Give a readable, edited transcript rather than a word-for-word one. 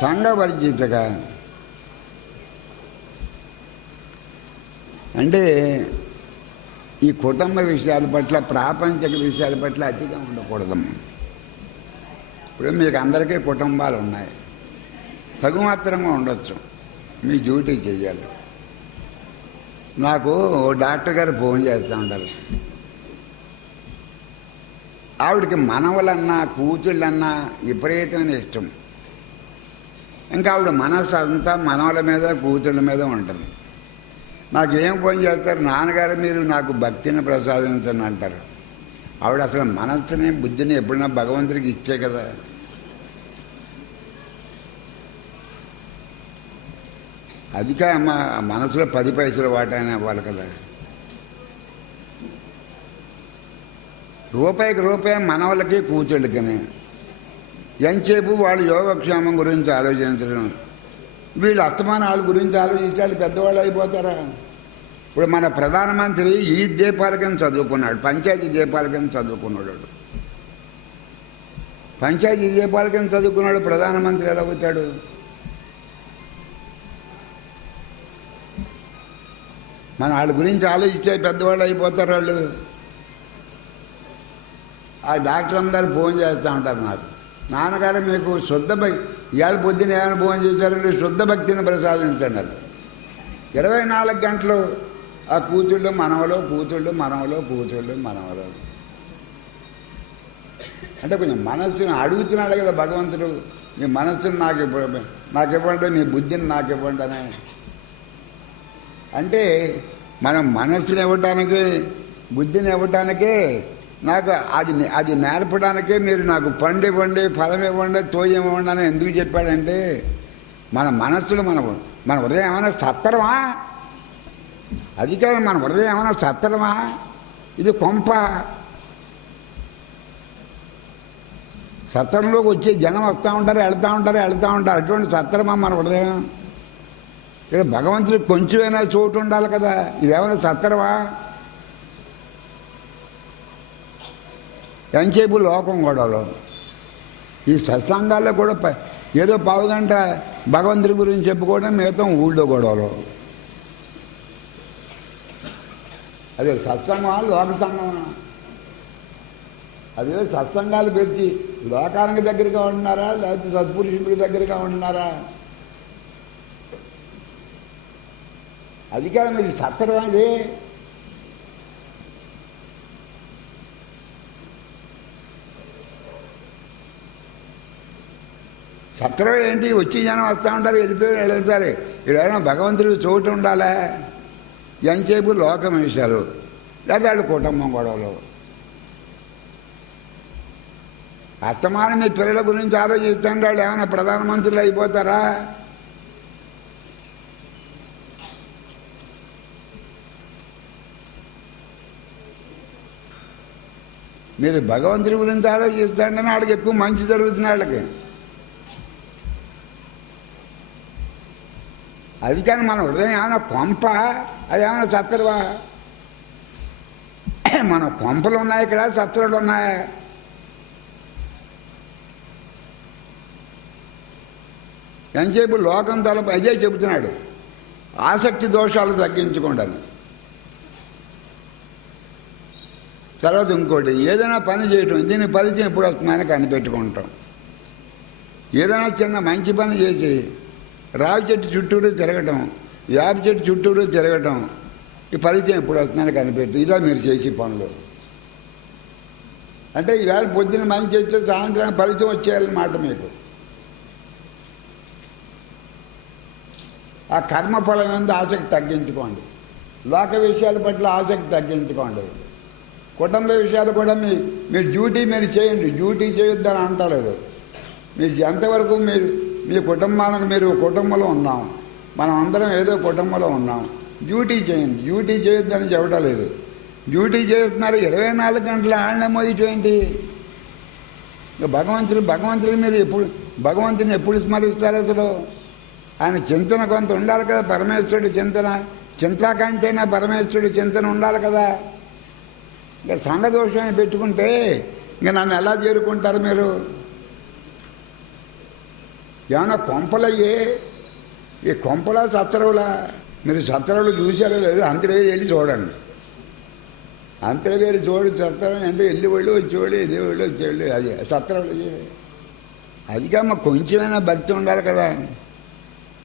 సంఘవర్జితగా అంటే ఈ కుటుంబ విషయాల పట్ల ప్రాపంచిక విషయాల పట్ల అతిగా ఉండకూడదమ్మా. ఇప్పుడు మీకు అందరికీ కుటుంబాలు ఉన్నాయి, తగుమాత్రంగా ఉండొచ్చు, మీ డ్యూటీ చెయ్యాలి. నాకు డాక్టర్ గారు ఫోన్ చేస్తూ ఉంటారు, ఆవిడకి మనవలన్నా కూతుళ్ళన్నా విపరీతమైన ఇష్టం. ఇంకా ఆవిడ మనసు అంతా మనవల మీద కూతుళ్ళ మీద ఉంటుంది. నాకేం ఫోన్ చేస్తారు, నాన్నగారు మీరు నాకు భక్తిని ప్రసాదించండి అంటారు. ఆవిడ అసలు మనస్సుని బుద్ధిని ఎప్పుడైనా భగవంతుడికి ఇచ్చే కదా. అదికా అమ్మ మనసులో 10 పైసలు వాటానే అవ్వాలి కదా. రూపాయికి రూపాయి మనవలకి కూతుళ్ళకని ఎంతసేపు వాళ్ళు యోగక్షేమం గురించి ఆలోచించడం, వీళ్ళు అస్తమానాల గురించి ఆలోచించాలి, పెద్దవాళ్ళు అయిపోతారా? ఇప్పుడు మన ప్రధానమంత్రి ఈ దీపాలకని చదువుకున్నాడు, పంచాయతీ దీపాలకని చదువుకున్నాడు. పంచాయతీ దీపాలకని చదువుకున్నాడు, ప్రధానమంత్రి ఎలా అవుతాడు? మన వాళ్ళ గురించి ఆలోచించే పెద్దవాళ్ళు అయిపోతారు వాళ్ళు. ఆ డాక్టర్ అందరూ ఫోన్ చేస్తూ ఉంటారు నాకు, నాన్నగారు మీకు శుద్ధ భక్తి ఇవాళ పొద్దున ఏమైనా ఫోన్ చేశారంటే శుద్ధ భక్తిని ప్రసాదించండి. 24 గంటలు ఆ కూతుళ్ళు మనవలో కూతుళ్ళు మనవలో కూతుళ్ళు మనవలో అంటే కొంచెం మనస్సును అడుగుతున్నాడు కదా భగవంతుడు, నీ మనస్సును నాకు ఇవ్వండి, నీ బుద్ధిని నాకు ఇవ్వండి అని. అంటే మనం మనస్సుని ఇవ్వటానికి బుద్ధిని ఇవ్వటానికే నాకు అది నేర్పడానికే మీరు నాకు పండు ఇవ్వండి, ఫలం ఇవ్వండి, తోయం ఇవ్వండి అని ఎందుకు చెప్పాడంటే మన మనస్సులో మన హృదయం ఏమైనా సత్తరమా? అది కాదు, మన హృదయం ఏమైనా సత్తరమా? ఇది కొంప. సత్తరంలోకి వచ్చే జనం వస్తూ ఉంటారు, వెళ్తూ ఉంటారు. అటువంటి సత్తరమా మన హృదయం? ఇక్కడ భగవంతుడికి కొంచెమైనా చోటు ఉండాలి కదా. ఇదేమైనా సత్తరమా? ఎంతసేపు లోకం గొడవలు. ఈ సత్సంగాల్లో కూడా ఏదో పావుగంట భగవంతుడి గురించి చెప్పుకోవడం, మిగతా ఊళ్ళో గొడవలు. అదే సత్సంగమా లోక సంగమా? అదే సత్సంగాలు పెంచి లోకానికి దగ్గరగా ఉంటున్నారా, లేకపోతే సత్పురుషుడికి దగ్గరగా ఉంటున్నారా? అది కాదు, ఇది సత్తరం. అది సత్రం ఏంటి? వచ్చి జనం వస్తూ ఉంటారు, వెళ్ళిపోయి వెళ్తారు. ఇక్కడైనా భగవంతుడికి చోటు ఉండాలా? ఎంతసేపు లోకం విషయాలు, లేదా వాళ్ళు కుటుంబం గొడవలు. అస్తమానం మీ పిల్లల గురించి ఆలోచిస్తుంటే వాళ్ళు ఏమైనా ప్రధానమంత్రులు అయిపోతారా? మీరు భగవంతుడి గురించి ఆలోచిస్తుంటే వాళ్ళకి ఎక్కువ మంచి జరుగుతుంది. వాళ్ళకి అది కానీ మన హృదయం ఏమైనా కొంప, అది ఏమైనా సత్తరువా? మన కొంపలు ఉన్నాయి ఇక్కడ, సత్తరులు ఉన్నాయా? ఎంతసేపు లోకం తలపు అదే చెబుతున్నాడు, ఆసక్తి దోషాలు తగ్గించుకోండి. తర్వాత ఇంకోటి, ఏదైనా పని చేయటం, దీని పరిచయం ఎప్పుడు వస్తుందని కనిపెట్టుకుంటాం. ఏదైనా చిన్న మంచి పని చేసి రావి చెట్టు చుట్టూరు తిరగటం, వేప చెట్టు చుట్టూరు తిరగటం, ఈ పరిచయం ఎప్పుడు వస్తుందని కనిపెట్టు. ఇదా మీరు చేసే పనులు. అంటే ఈవేళ పొద్దున్న మంచి చేస్తే సాయంత్రానికి పరిచయం వచ్చేయాలన్నమాట మీకు. ఆ కర్మఫలం మీద ఆసక్తి తగ్గించుకోండి, లోక విషయాల పట్ల ఆసక్తి తగ్గించుకోండి. కుటుంబ విషయాలు కూడా మీ డ్యూటీ మీరు చేయండి, డ్యూటీ చేయొద్దని అంటలేదు. మీకు ఎంతవరకు మీ కుటుంబానికి, మీరు కుటుంబంలో ఉన్నాం, మనం అందరం ఏదో కుటుంబంలో ఉన్నాం, డ్యూటీ చేయండి. డ్యూటీ చేయొద్దని చెప్పడం లేదు, డ్యూటీ చేస్తున్నారు. 24 గంటలు ఆళ్ళనే మోయిటేంటి? భగవంతుడిని మీరు భగవంతుని ఎప్పుడు స్మరిస్తారు? అసలు ఆయన చింతన కొంత ఉండాలి కదా. పరమేశ్వరుడి చింతాకాంతైనా పరమేశ్వరుడి చింతన ఉండాలి కదా. ఇంకా సంఘదోషం పెట్టుకుంటే ఇంకా నన్ను ఎలా చేరుకుంటారు మీరు? ఏమన్నా కొంపలయ్యే ఈ కొంపలా సత్రవులా మీరు సత్రవులు చూసారో లేదు అంతర్వేది వెళ్ళి చూడండి. అంతర్వేది సత్రం అంటే వెళ్ళి వాళ్ళు వచ్చేవాళ్ళు ఇదే వాళ్ళు వచ్చేవాళ్ళు అది సత్రవులు అదిగా కొంచెమైనా భక్తి ఉండాలి కదా.